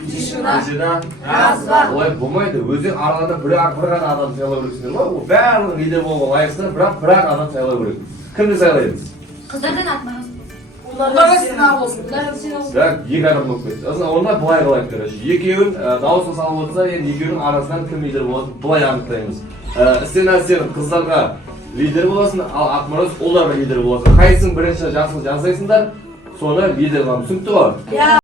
Тишина. Тишина. Раз, два. Олай болмайды. Өзің араларында бір ғана адам сайлау керексіңдер ма? Ол барлығы лидер болуға лайықсыңдар, бірақ бір адам сайлау керек. Кімді сайлаймыз? Қыздардан атмаңыз. Оларға сен болсын. Бірақ екі адам болып кетті. Онда былай қылайық, короче. Екеуін дауысын салып отырса, енді екеуінің арасынан кім лидер болады, былай анықтаймыз. Сен қыздарға лидер боласың, ал Ақмарал ұлдарға лидер боласың. Қайсың бірінші жасыл жасайсыңдар, соны лидер қыламыз. Түсінікті ғой? Иә.